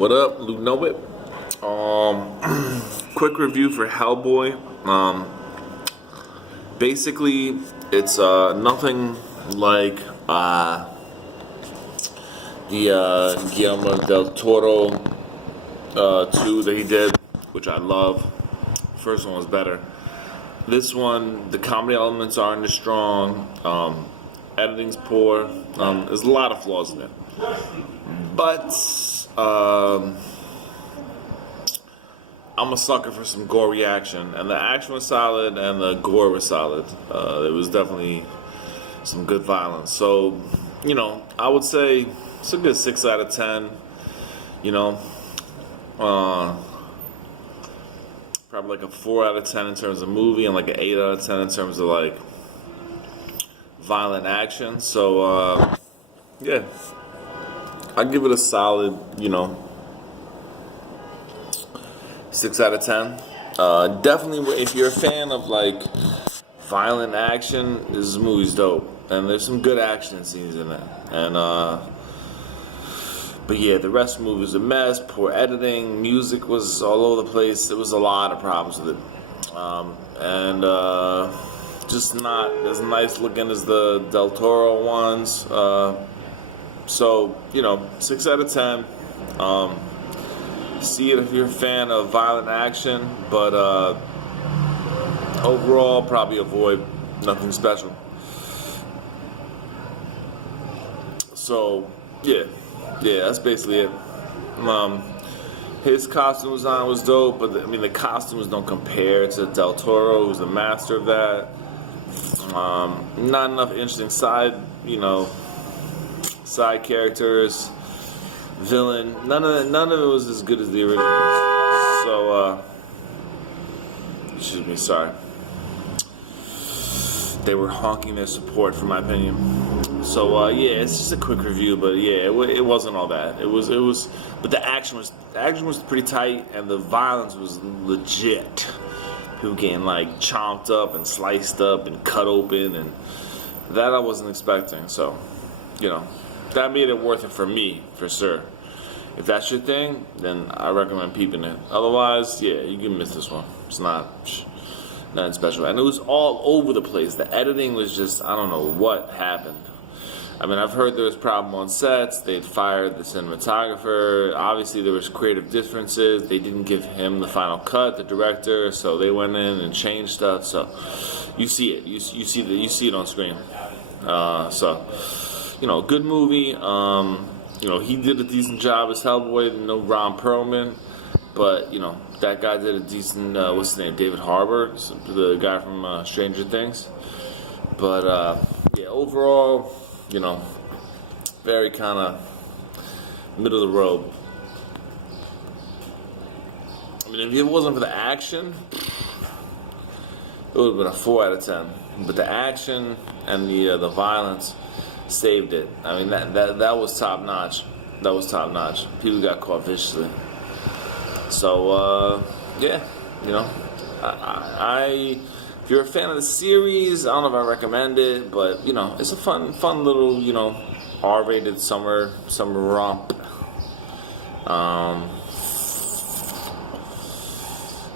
What up, Lou Know It? Quick review for Hellboy. Basically, it's nothing like the Guillermo del Toro 2 that he did, which I love. First one was better. This one, the comedy elements aren't as strong. Editing's poor. There's a lot of flaws in it. But I'm a sucker for some gory action, and the action was solid, and the gore was solid. There was definitely some good violence. So, I would say it's a good 6 out of 10. Probably like a 4 out of 10 in terms of movie, and like an 8 out of 10 in terms of like violent action. So, yeah, I'd give it a solid, 6 out of 10. Definitely, if you're a fan of like violent action, this movie's dope, and there's some good action scenes in it. And but yeah, the rest of the movie was a mess. Poor editing, music was all over the place. There was a lot of problems with it, and just not as nice looking as the Del Toro ones. So 6 out of 10. See it if you're a fan of violent action, but overall, probably avoid. Nothing special. So yeah, that's basically it. His costume design was dope, but the costumes don't compare to Del Toro, who's the master of that. Not enough interesting side characters. Villain, none of it was as good as the original. So, excuse me, sorry. They were honking their support, for my opinion. So, yeah, it's just a quick review, but yeah, it wasn't all that. It was, but the action was pretty tight, and the violence was legit. People getting like chomped up and sliced up and cut open, and that I wasn't expecting. So, that made it worth it for me, for sure. If that's your thing, then I recommend peeping it. Otherwise, yeah, you can miss this one. It's nothing special. And it was all over the place. The editing was just, I don't know what happened. I've heard there was a problem on sets. They'd fired the cinematographer. Obviously, there was creative differences. They didn't give him the final cut, the director, so they went in and changed stuff. So you see it. You see it on screen. Good movie. He did a decent job as Hellboy. No Ron Perlman, but that guy did a decent. What's his name? David Harbour, the guy from Stranger Things. But yeah, overall, very kind of middle of the road. If it wasn't for the action, it would have been a 4 out of 10. But the action and the violence saved it. That was top notch. That was top notch. People got caught viciously. So yeah, if you're a fan of the series, I don't know if I recommend it, but it's a fun little R-rated summer romp.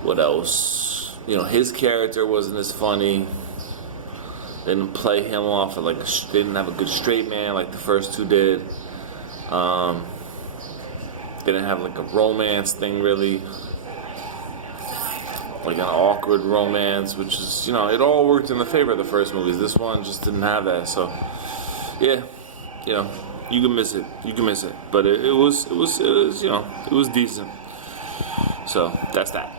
What else? His character wasn't as funny. They didn't play him off they didn't have a good straight man like the first two did. They didn't have like a romance thing really, like an awkward romance, which is it all worked in the favor of the first movies. This one just didn't have that. So yeah, you can miss it, but it was decent. So that's that.